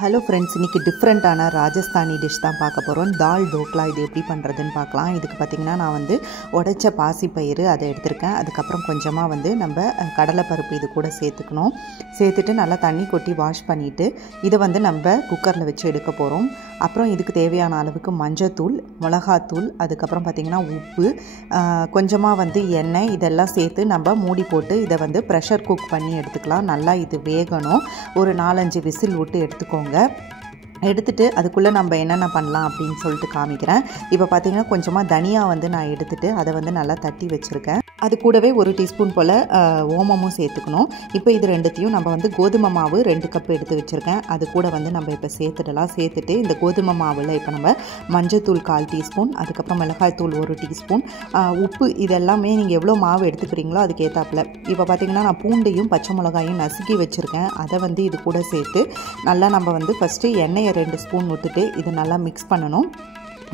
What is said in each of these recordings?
Hello friends, இன்றைக்கி டிஃப்ரெண்ட்டான Rajasthani dish தான் பார்க்க போகிறோம். தால் டோக்லா. இது எப்படி பண்ணுறதுன்னு பார்க்கலாம். இதுக்கு பார்த்திங்கன்னா நான் உடைச்ச பாசிப்பயிறு அதை எடுத்திருக்கேன். அதுக்கப்புறம் கொஞ்சமாக நம்ம கடலைப்பருப்பு இது கூட சேர்த்துட்டு நல்லா தண்ணி கொட்டி வாஷ் பண்ணிவிட்டு இதை நம்ம குக்கரில் வச்சு எடுக்க போகிறோம். அப்புறம் இதுக்கு தேவையான அளவுக்கு மஞ்சத்தூள், மிளகாத்தூள், அதுக்கப்புறம் பார்த்திங்கன்னா உப்பு, கொஞ்சமாக எண்ணெய், இதெல்லாம் சேர்த்து நம்ம மூடி போட்டு இதை ப்ரெஷர் குக் பண்ணி எடுத்துக்கலாம். நல்லா இது வேகணும். ஒரு 4-5 விசில் விட்டு எடுத்துட்டு அதுக்குள்ளே நம்ம என்னென்ன பண்ணலாம் அப்படின்னு சொல்லிட்டு காமிக்கிறேன். இப்போ பார்த்திங்கன்னா கொஞ்சமாக தனியா நான் எடுத்துகிட்டு அதை நல்லா தட்டி வச்சுருக்கேன். அது கூடவே 1 டீஸ்பூன் போல் ஓமமும் சேர்த்துக்கணும். இப்போ இது ரெண்டுத்தையும் நம்ம கோதுமை மாவு 2 கப் எடுத்து வச்சுருக்கேன். அது கூட நம்ம இப்போ சேர்த்துட்டு இந்த கோதுமை மாவில் இப்போ நம்ம மஞ்சத்தூள் 1/4 டீஸ்பூன், அதுக்கப்புறம் மிளகாய்த்தூள் 1 டீஸ்பூன், உப்பு, இதெல்லாமே நீங்கள் எவ்வளோ மாவு எடுத்துக்கிறீங்களோ அதுக்கு ஏற்றாப்புல. இப்போ பார்த்திங்கன்னா நான் பூண்டையும் பச்சை மிளகாயும் நசுக்கி வச்சுருக்கேன். அதை இது கூட சேர்த்து நல்லா நம்ம ஃபஸ்ட்டு எண்ணெயை 2 ஸ்பூன் விட்டுட்டு இதை நல்லா மிக்ஸ் பண்ணணும்.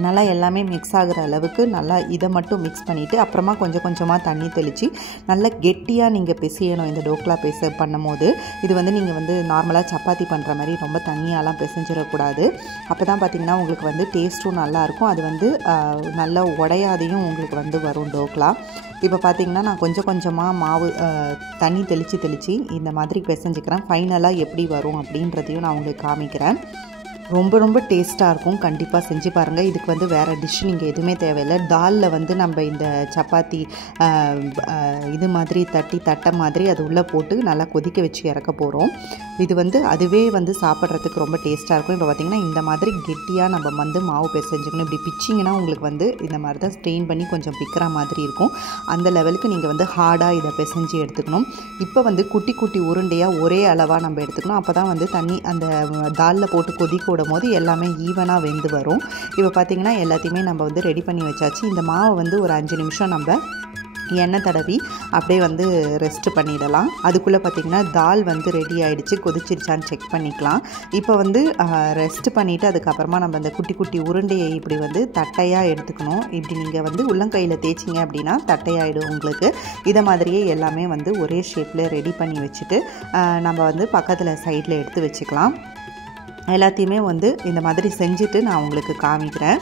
நல்லா எல்லாமே மிக்ஸ் ஆகிற அளவுக்கு நல்லா இதை மட்டும் மிக்ஸ் பண்ணிவிட்டு அப்புறமா கொஞ்சமாக தண்ணி தெளித்து நல்லா கெட்டியாக நீங்கள் பிசையணும். இந்த டோக்லா பண்ணும் போது இது நீங்கள் நார்மலாக சப்பாத்தி பண்ணுற மாதிரி ரொம்ப தண்ணியாலாம் பிசைஞ்சிடக்கூடாது. அப்போ தான் பார்த்திங்கன்னா உங்களுக்கு டேஸ்ட்டும் நல்லாயிருக்கும். அது நல்லா உடையாதையும் உங்களுக்கு வரும் டோக்லா. இப்போ பார்த்திங்கன்னா நான் கொஞ்சமாக மாவு தண்ணி தெளித்து இந்த மாதிரி பிசைஞ்சிக்கிறேன். ஃபைனலாக எப்படி வரும் அப்படின்றதையும் நான் உங்களுக்கு காமிக்கிறேன். ரொம்ப டேஸ்ட்டாக இருக்கும். கண்டிப்பாக செஞ்சு பாருங்கள். இதுக்கு வேறு டிஷ் நீங்கள் எதுவுமே தேவையில்லை. தாலில் நம்ம இந்த சப்பாத்தி இது மாதிரி தட்டை மாதிரி அது உள்ளே போட்டு நல்லா கொதிக்க வச்சு இறக்க போகிறோம். இது அதுவே சாப்பிட்றதுக்கு ரொம்ப டேஸ்ட்டாக இருக்கும். இப்போ பார்த்திங்கன்னா இந்த மாதிரி கெட்டியாக நம்ம மாவு பிசைஞ்சுக்கணும். இப்படி பிச்சிங்கன்னா உங்களுக்கு இந்த மாதிரி தான் ஸ்ட்ரெயின் பண்ணி கொஞ்சம் பிக்கிற மாதிரி இருக்கும். அந்த லெவலுக்கு நீங்கள் ஹார்டாக இதை பிசைஞ்சு எடுத்துக்கணும். இப்போ குட்டி உருண்டையாக ஒரே அளவாக நம்ம எடுத்துக்கணும். அப்போ தான் தண்ணி அந்த தாலில் போட்டு கொதிக்க போது எல்லாமே ஈவனாக வெந்து வரும். இப்போ பார்த்திங்கன்னா எல்லாத்தையுமே நம்ம ரெடி பண்ணி வச்சாச்சு. இந்த மாவை ஒரு 5 நிமிஷம் நம்ம எண்ணெய் தடவி அப்படியே ரெஸ்ட் பண்ணிடலாம். அதுக்குள்ளே பார்த்திங்கன்னா தால் ரெடி ஆகிடுச்சு. கொதிச்சிருச்சான்னு செக் பண்ணிக்கலாம். இப்போ ரெஸ்ட் பண்ணிவிட்டு அதுக்கப்புறமா நம்ம அந்த குட்டி உருண்டையை இப்படி தட்டையாக எடுத்துக்கணும். இப்படி நீங்கள் உள்ளங்கையில் தேய்ச்சிங்க அப்படின்னா தட்டையாகிடும் உங்களுக்கு. இதை மாதிரியே எல்லாமே ஒரே ஷேப்பில் ரெடி பண்ணி வச்சுட்டு நம்ம பக்கத்தில் சைடில் எடுத்து வச்சுக்கலாம். எல்லாத்தையுமே இந்த மாதிரி செஞ்சுட்டு நான் உங்களுக்கு காமிக்கிறேன்.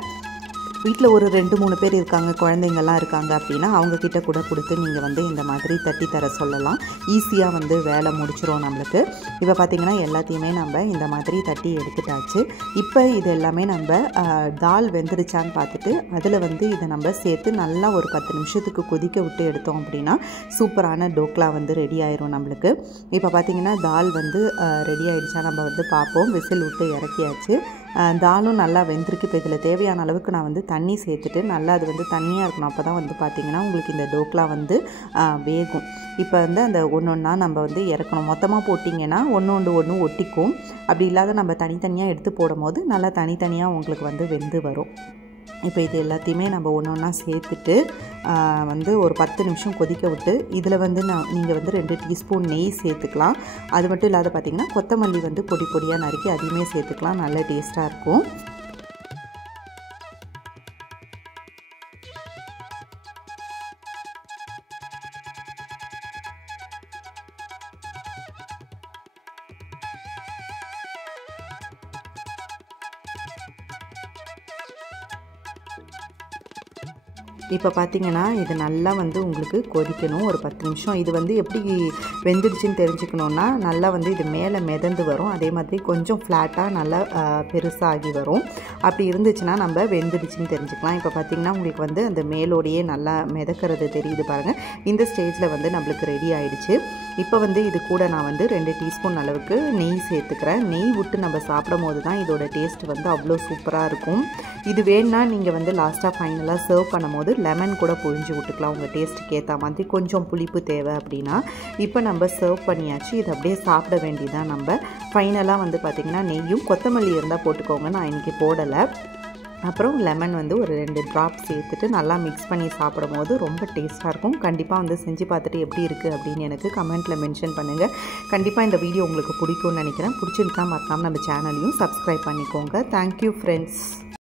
வீட்டில் ஒரு 2-3 பேர் இருக்காங்க, குழந்தைங்கள்லாம் இருக்காங்க அப்படின்னா அவங்கக்கிட்ட கூட கொடுத்து நீங்கள் இந்த மாதிரி தட்டி தர சொல்லலாம். ஈஸியாக வேலை முடிச்சிடும் நம்மளுக்கு. இப்போ பார்த்திங்கன்னா எல்லாத்தையுமே நம்ம இந்த மாதிரி தட்டி எடுத்துட்டாச்சு. இப்போ இது எல்லாமே நம்ம தால் வெந்துருச்சான்னு பார்த்துட்டு அதில் இதை நம்ம சேர்த்து நல்லா ஒரு 10 நிமிஷத்துக்கு கொதிக்க விட்டு எடுத்தோம் அப்படின்னா சூப்பரான டோக்லா ரெடி ஆயிரும் நம்மளுக்கு. இப்போ பார்த்திங்கன்னா தால் ரெடி ஆகிடுச்சா நம்ம பார்ப்போம். விசில் விட்டு இறக்கியாச்சு. தாலும் நல்லா வெந்திருக்கு. இப்போ இதில் தேவையான அளவுக்கு நான் தண்ணி சேர்த்துட்டு நல்லா அது தண்ணியாக இருக்கணும். அப்போ தான் பார்த்திங்கன்னா உங்களுக்கு இந்த டோக்லா வேகும். இப்போ அந்த ஒன்றா நம்ம இறக்கணும். மொத்தமாக போட்டிங்கன்னா ஒன்று ஒட்டிக்கும். அப்படி இல்லாத நம்ம தனித்தனியாக எடுத்து போடும் போது நல்லா தனித்தனியாக உங்களுக்கு வெந்து வரும். இப்போ இது எல்லாத்தையுமே நம்ம ஒன்றா சேர்த்துட்டு ஒரு 10 நிமிஷம் கொதிக்க விட்டு இதில் நீங்கள் 2 டீஸ்பூன் நெய் சேர்த்துக்கலாம். அது மட்டும் இல்லாத பார்த்திங்கன்னா கொத்தமல்லி பொடி பொடியாக நறுக்கி அதையுமே சேர்த்துக்கலாம். நல்ல டேஸ்ட்டாக இருக்கும். இப்போ பார்த்திங்கன்னா இது நல்லா உங்களுக்கு கொதிக்கணும் ஒரு 10 நிமிஷம். இது எப்படி வெந்துடுச்சுன்னு தெரிஞ்சுக்கணுன்னா நல்லா இது மேலே மிதந்து வரும். அதே மாதிரி கொஞ்சம் ஃப்ளாட்டாக நல்லா பெருசாகி வரும். அப்படி இருந்துச்சுன்னா நம்ம வெந்துடுச்சுன்னு தெரிஞ்சுக்கலாம். இப்போ பார்த்திங்கன்னா உங்களுக்கு அந்த மேலோடையே நல்லா மிதக்கிறது தெரியுது பாருங்கள். இந்த ஸ்டேஜில் நம்மளுக்கு ரெடி ஆகிடுச்சு. இப்போ இது கூட நான் 2 டீஸ்பூன் அளவுக்கு நெய் சேர்த்துக்கிறேன். நெய் விட்டு நம்ம சாப்பிடும் போது தான் இதோட டேஸ்ட் அவ்வளோ சூப்பராக இருக்கும். இது வேணுன்னா நீங்கள் லாஸ்ட்டாக ஃபைனலாக சர்வ் பண்ணும் போது லெமன் கூட புழிஞ்சு விட்டுக்கலாம். உங்கள் டேஸ்ட்டுக்கு ஏற்ற மாதிரி கொஞ்சம் புளிப்பு தேவை அப்படின்னா. இப்போ நம்ம சர்வ் பண்ணியாச்சு. இது அப்படியே சாப்பிட வேண்டியதான். நம்ம ஃபைனலாக பார்த்திங்கன்னா நெய்யும் கொத்தமல்லி இருந்தால் போட்டுக்கோங்க. நான் இன்றைக்கி போடலை. அப்புறம் லெமன் ஒரு 2 ட்ராப் சேர்த்துட்டு நல்லா மிக்ஸ் பண்ணி சாப்பிடும் போது ரொம்ப டேஸ்ட்டாக இருக்கும். கண்டிப்பாக செஞ்சு பார்த்துட்டு எப்படி இருக்குது அப்படின்னு எனக்கு கமெண்ட்டில் மென்ஷன் பண்ணுங்கள். கண்டிப்பாக இந்த வீடியோ உங்களுக்கு பிடிக்கும்னு நினைக்கிறேன். பிடிச்சிருக்கா மறக்காமல் நம்ம சேனலையும் சப்ஸ்கிரைப் பண்ணிக்கோங்க. Thank you friends.